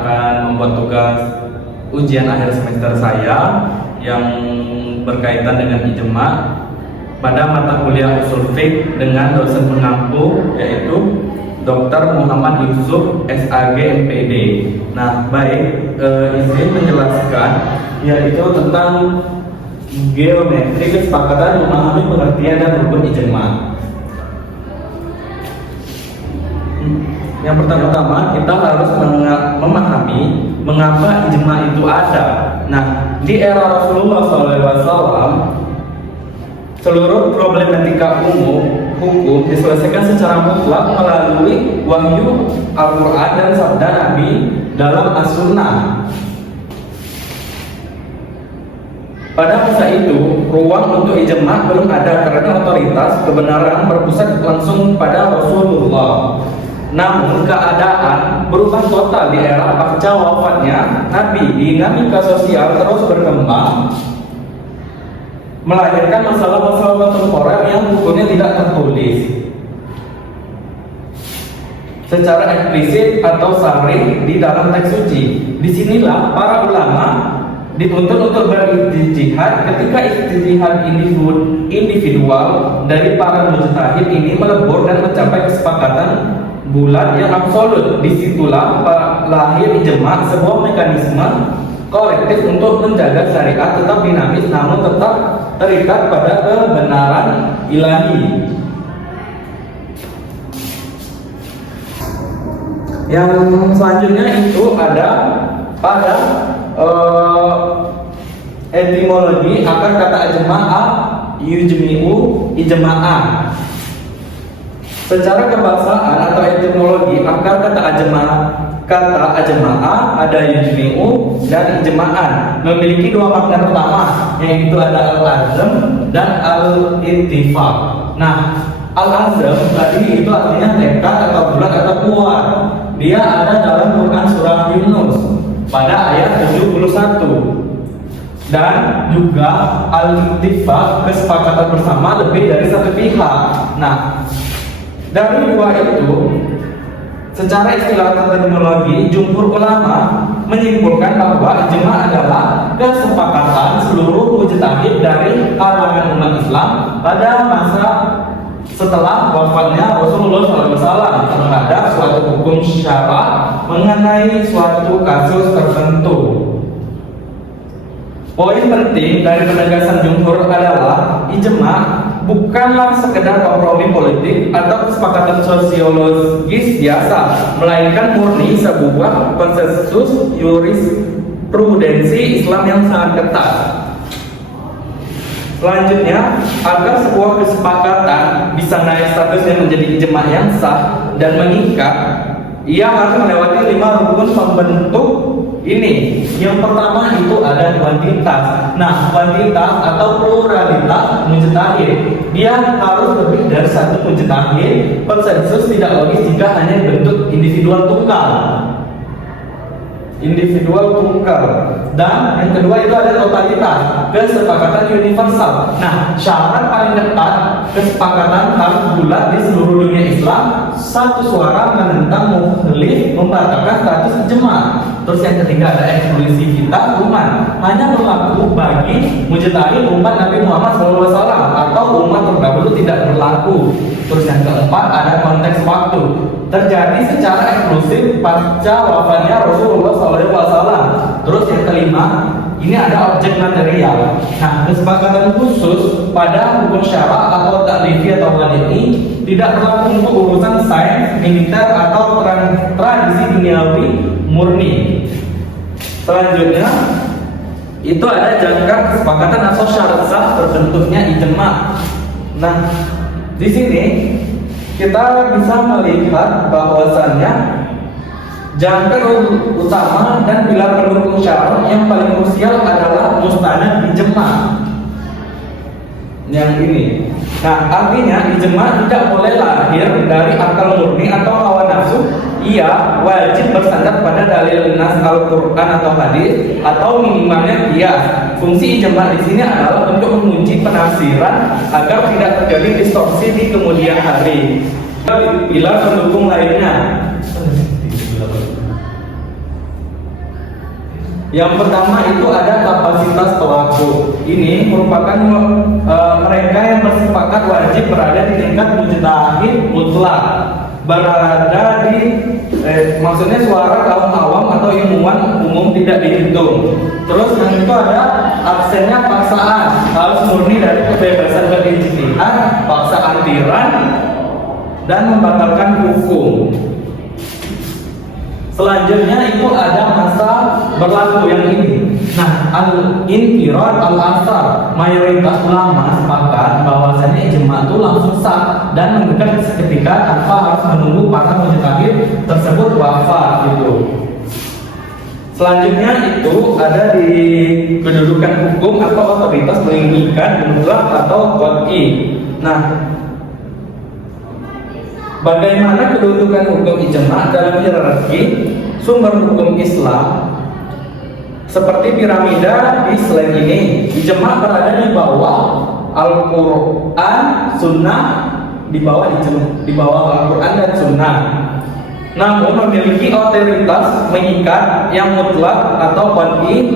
akan membuat tugas ujian akhir semester saya yang berkaitan dengan ijma pada mata kuliah usul fiqh dengan dosen pengampu yaitu Dr. Muhammad Yusuf SAG MPD. Nah, baik, izin menjelaskan yaitu tentang geometri kesepakatan memahami pengertian dan rukun ijma. Yang pertama kita harus memahami mengapa ijma itu ada. Nah, di era Rasulullah SAW seluruh problematika umum hukum diselesaikan secara mutlak melalui wahyu Al-Quran dan sabda Nabi dalam As-Sunnah. Pada masa itu, ruang untuk ijma belum ada karena otoritas kebenaran berpusat langsung pada Rasulullah. Namun keadaan berubah total di era pasca wafatnya Nabi. Dinamika sosial terus berkembang, melahirkan masalah-masalah kontemporer yang hukumnya tidak tertulis secara eksplisit atau shar'i di dalam teks suci. Disinilah para ulama dituntut untuk berijtihad. Ketika ijtihad individual dari para mujtahid ini melebur dan mencapai kesepakatan bulat yang absolut, disitulah lahir ijma, sebuah mekanisme kolektif untuk menjaga syariat tetap dinamis namun tetap terikat pada kebenaran ilahi. Yang selanjutnya itu ada pada etimologi akar kata ijma' yujmi'u ijma'an. Secara kebahasaan atau etimologi akar kata ajma'a ada yujmi'u dan ijma'an memiliki dua makna utama, yaitu ada al-azm dan al-ittifaq. Nah, al-azm tadi itu artinya tekad atau bulat atau kuat. Dia ada dalam Quran surah Yunus pada ayat 71. Dan juga al-ittifaq kesepakatan bersama lebih dari satu pihak. Nah, dari dua itu, secara istilah terminologi, jumhur ulama menyimpulkan bahwa ijma adalah kesepakatan seluruh mujtahid dari kalangan umat Islam pada masa setelah wafatnya Rasulullah SAW terhadap suatu hukum syara mengenai suatu kasus tertentu. Poin penting dari penegasan jumhur adalah ijma bukanlah sekedar kompromi politik atau kesepakatan sosiologis biasa, melainkan murni sebuah konsensus jurisprudensi Islam yang sangat ketat. Selanjutnya, agar sebuah kesepakatan bisa naik statusnya menjadi ijma yang sah dan mengikat, ia harus melewati 5 rukun pembentuk ini. Yang pertama itu ada kuantitas. Nah, kuantitas atau pluralitas mujtahid, dia harus lebih dari satu mujtahid. Konsensus tidak logis jika hanya bentuk individual tunggal. Dan yang kedua itu ada totalitas, kesepakatan universal. Nah, syarat paling ketat kesepakatan harus bulat di seluruh dunia Islam, satu suara menentang mukhalif, membatalkan status ijma. Terus yang ketiga ada eksklusivitas umat, hanya berlaku bagi mujtahid umat Nabi Muhammad SAW atau umat terdahulu tidak berlaku. Terus yang keempat ada konteks waktu, terjadi secara eksklusif pasca wafatnya Rasulullah SAW. Terus yang kelima, ini ada objek material. Nah, kesepakatan khusus pada hukum syara atau taklifi atau ini tidak berlaku untuk urusan sains, militer atau tradisi duniawi murni. Selanjutnya itu ada jangka kesepakatan atau syarat sah terbentuknya ijma. Nah, di sini kita bisa melihat bahwasannya jangka utama dan pilar pendukung syarat yang paling krusial adalah mustanad ijma. Yang ini. Nah, artinya ijma tidak boleh lahir dari akal murni atau hawa nafsu. Ia wajib bersandar pada dalil nas Al-Quran atau hadis atau minimalnya qiyas. Fungsi ijma di sini adalah untuk menguji penafsiran agar tidak terjadi distorsi di kemudian hari. Pilar pendukung lainnya. Yang pertama itu ada kapasitas pelaku. Ini merupakan mereka yang bersepakat wajib berada di tingkat mujtahid mutlak, berada di maksudnya suara kaum awam atau ilmuwan umum tidak dihitung. Terus yang itu ada absennya paksaan, harus murni dari kebebasan berijtihad, paksaan tiran dan membatalkan hukum. Selanjutnya itu ada masa berlaku yang ini. Nah, al-infirad al-asar, mayoritas ulama sepakat bahwasanya ijma itu langsung sah dan mengikat seketika tanpa harus menunggu para mujtahid tersebut wafat gitu. Selanjutnya itu ada di kedudukan hukum atau otoritas mengikat mutlak atau qat'i. Nah, bagaimana kedudukan hukum ijma dalam hierarki sumber hukum Islam? Seperti piramida di slide ini, ijma berada di bawah Al-Quran, Sunnah di bawah Al-Quran dan Sunnah. Namun memiliki otoritas mengikat yang mutlak atau qat'i.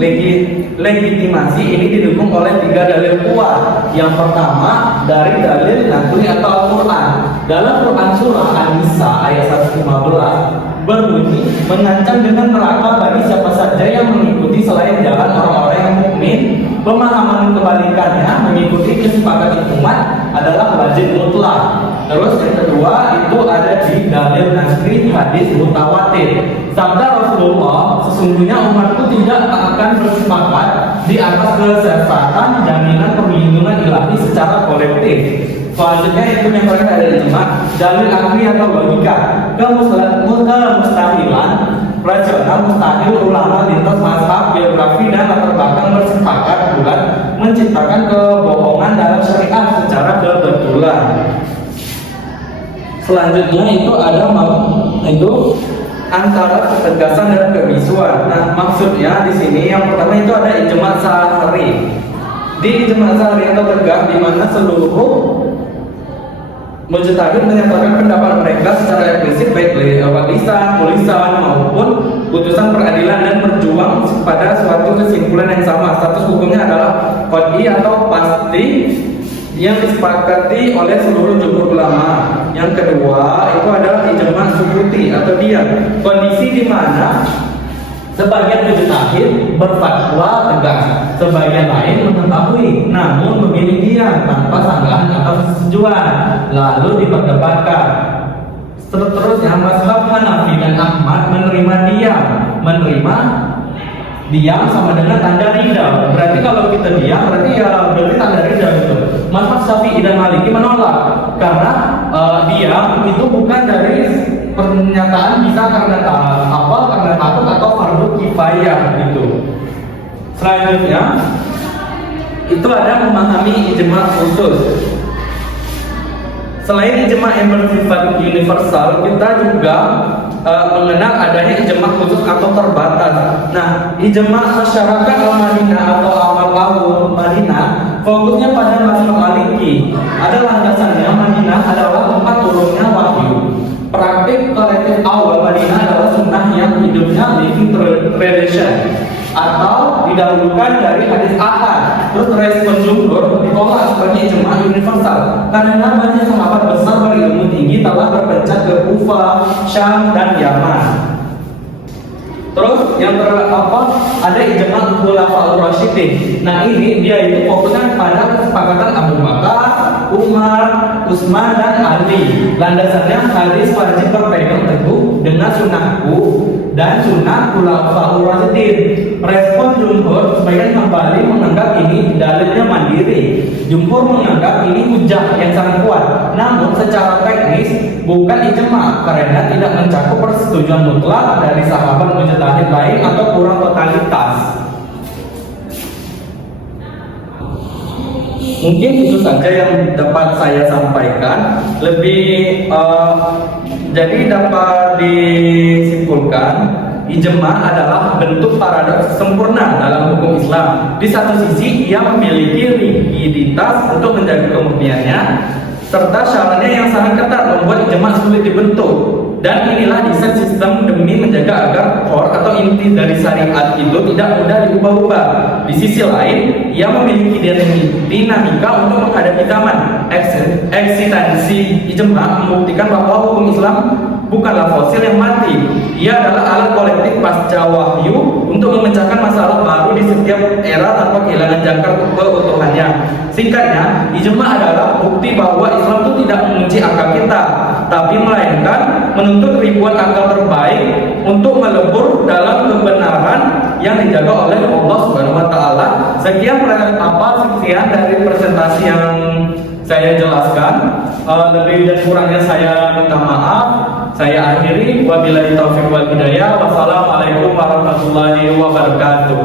Legitimasi ini didukung oleh 3 dalil kuat. Yang pertama dari dalil naqli atau Al-Quran. Dalam Quran surah An-Nisa ayat 115 berbunyi mengancam dengan neraka bagi siapa saja yang mengikuti selain jalan orang-orang yang mukmin. Pemahaman kebalikannya mengikuti kesepakatan umat adalah wajib mutlak. Terus yang kedua itu ada di dalil nasri hadis mutawatir. Sabda Rasulullah, sesungguhnya umatku tidak akan bersepakat di atas kesesatan jaminan perlindungan ilahi secara kolektif. Selanjutnya itu yang terakhir ada ijma, dalil akli atau logika. Kemustahilan rasional mustahil ulama lintas mazhab, biografi dan latar belakang bersepakat bulat menciptakan kebohongan dalam syariat secara kebetulan. Selanjutnya itu ada antara ketegasan dan kebisuan. Nah, maksudnya di sini yang pertama itu ada ijma sahari. Di ijma sahari atau tegak di mana seluruh mujtahid menyatakan pendapat mereka secara eksplisit baik lewat lisan, tulisan maupun putusan peradilan dan berjuang pada suatu kesimpulan yang sama. Status hukumnya adalah qat'i atau pasti yang disepakati oleh seluruh jumhur ulama. Yang kedua itu adalah ijma sukuti atau diam, kondisi di mana sebagian mujtahid berfatwa tegas, sebagian lain mengetahui namun memilih diam tanpa sanggahan atau persetujuan lalu diperdebatkan. Seterusnya mazhab Hanafi dan Ahmad menerima diam sama dengan tanda ridha. Berarti kalau kita diam berarti ya berarti tanda ridha gitu. Mazhab Syafi'i dan Maliki menolak karena diam itu bukan dari pernyataan bisa karena karena takut atau fardu kifayah gitu. Selanjutnya itu ada memahami ijma khusus. Selain ijma yang bersifat universal, kita juga mengenal adanya ijma khusus atau terbatas. Nah, ijma masyarakat Al-Madinah atau awal Madinah fokusnya pada mazhab Maliki. Ada landasannya Madinah adalah tempat turunnya wahyu. Praktik kolektif awal Madinah adalah sunnah yang hidupnya living tradition atau didahulukan dari hadis ahad. Terus respon jumhur ditolak sebagai ijma universal karena banyak sahabat besar berilmu tinggi telah berpencar ke Kufah, Syam dan Yaman. Terus yang ada ijma khulafaur rasyidin. Nah, ini dia itu fokusnya pada kesepakatan Abu Bakar, Umar, Utsman dan Ali. Landasannya hadis wajib berpegang teguh dengan sunnahku dan sunnah khulafaur rasyidin. Respon jumhur sebagian kembali menganggap ini dalilnya mandiri. Jumhur menganggap ini hujah yang sangat kuat. Namun secara teknis bukan ijma karena tidak mencakup persetujuan mutlak dari sahabat mujtahid lain atau kurang totalitas. Mungkin itu saja yang dapat saya sampaikan. Jadi dapat disimpulkan, ijma adalah bentuk paradoks sempurna dalam hukum Islam. Di satu sisi ia memiliki rigiditas untuk menjaga kemurniannya, serta syaratnya yang sangat ketat membuat ijma sulit dibentuk. Dan inilah desain sistem demi menjaga agar core atau inti dari syariat itu tidak mudah diubah-ubah. Di sisi lain, ia memiliki dinamika untuk menghadapi zaman. Eksistensi ijma membuktikan bahwa hukum Islam bukanlah fosil yang mati. Ia adalah alat kolektif pasca wahyu untuk memecahkan masalah baru di setiap era tanpa kehilangan jangkar keutuhannya. Singkatnya, ijma adalah bukti bahwa Islam itu tidak mengunci akal kita, tapi melainkan menuntut ribuan akal terbaik untuk melebur dalam kebenaran yang dijaga oleh Allah Subhanahu wa taala. Sekian dari presentasi yang saya jelaskan. Lebih dan kurangnya saya minta maaf. Saya akhiri, wabillahi taufiq wal hidayah. Wassalamualaikum warahmatullahi wabarakatuh.